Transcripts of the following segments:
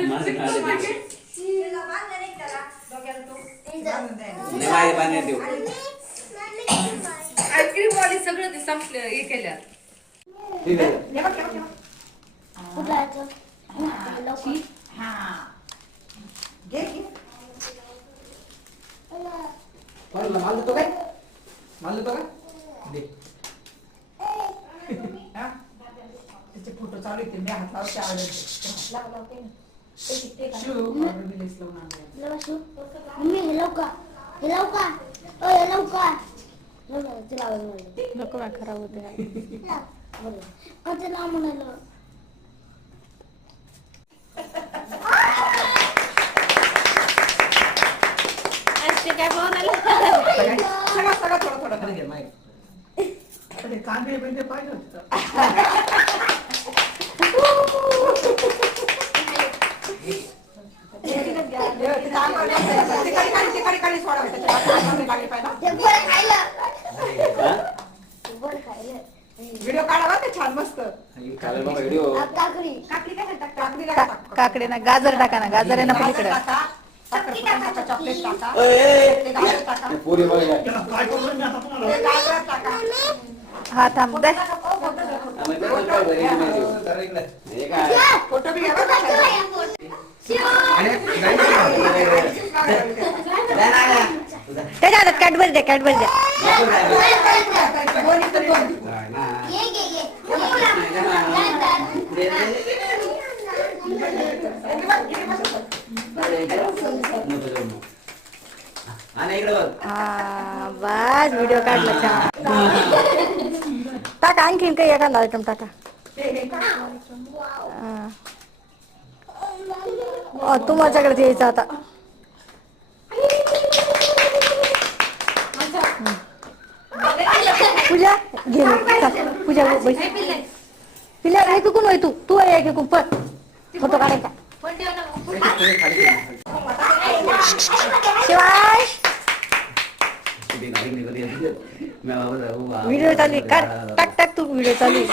माझं खाली नाही बाहेर पाण्यात देऊ आईस्क्रीम वाली सगळं ते संपलं हे केल्या ठीक आहे माल देतो काय दे त्याचे फोटो चालू येते मी हात लावते आवडते नको खराब होते कसं नाव म्हणाल काय सगळं थोडं थोडं खाली घे माहिती कांदे बिंदे पाहिजे होते व्हिडिओ काढा ते छान मस्त काकडे ना गाजर टाका ना गाजर आहे ना पलीकडे चॉकलेट टाका पुरी हा थांब दे फोटो बी घ्या त्याच्या हातात कॅडबरी द्या कॅडबरी द्या बस व्हिडिओ काढला छान टाका आणखीन काही एखादा आयटम टाका तू माझ्याकडे यायचं आता पूजा घे पूजा पिल्या एक कोण होय तू आहे एक पण फोटो काढायचा शिवाय व्हिडिओ चालू काढ टाक टाक तू व्हिडिओ चालू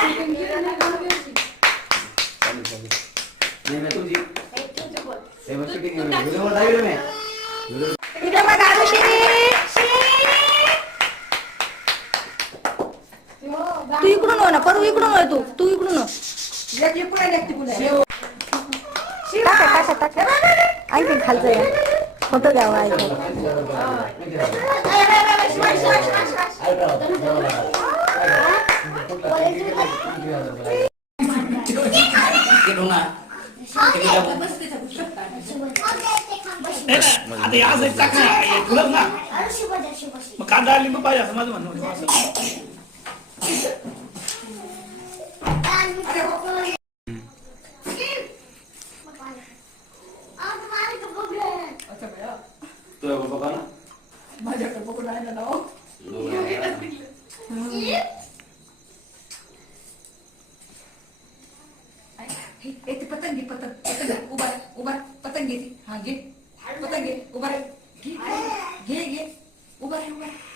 तू इकडून हो ना परू इकडून होय तू इकडून हो टाका टाका टाका आणखी खालचं फोटो द्यावा कांदा लिंबू पाहिजे असं माझं म्हणणं होतं माझ्याकडे बघून राहिलं ना पतंगी पतंग उभा पतंग घे हा घे पतंग घे उभा घे उभा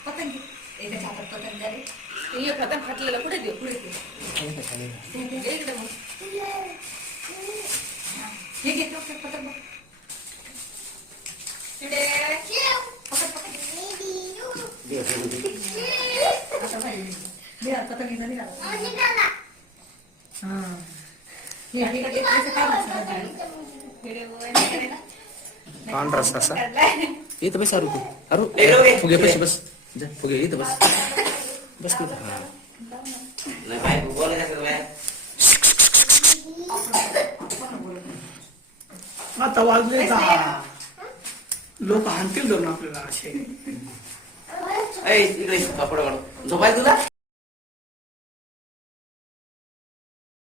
पतंग घे एका हातात पतंग द्या रे पतंग फाटलेला कुठे देऊ घे पतंग पांढरा ससा इथं बस अरू अरू फुगे पैसे बस फुगे इथं बस बस तू आता वाजले लोक हाणतील धरून आपल्याला असे इकडे कपडा काढ झोपाय तुला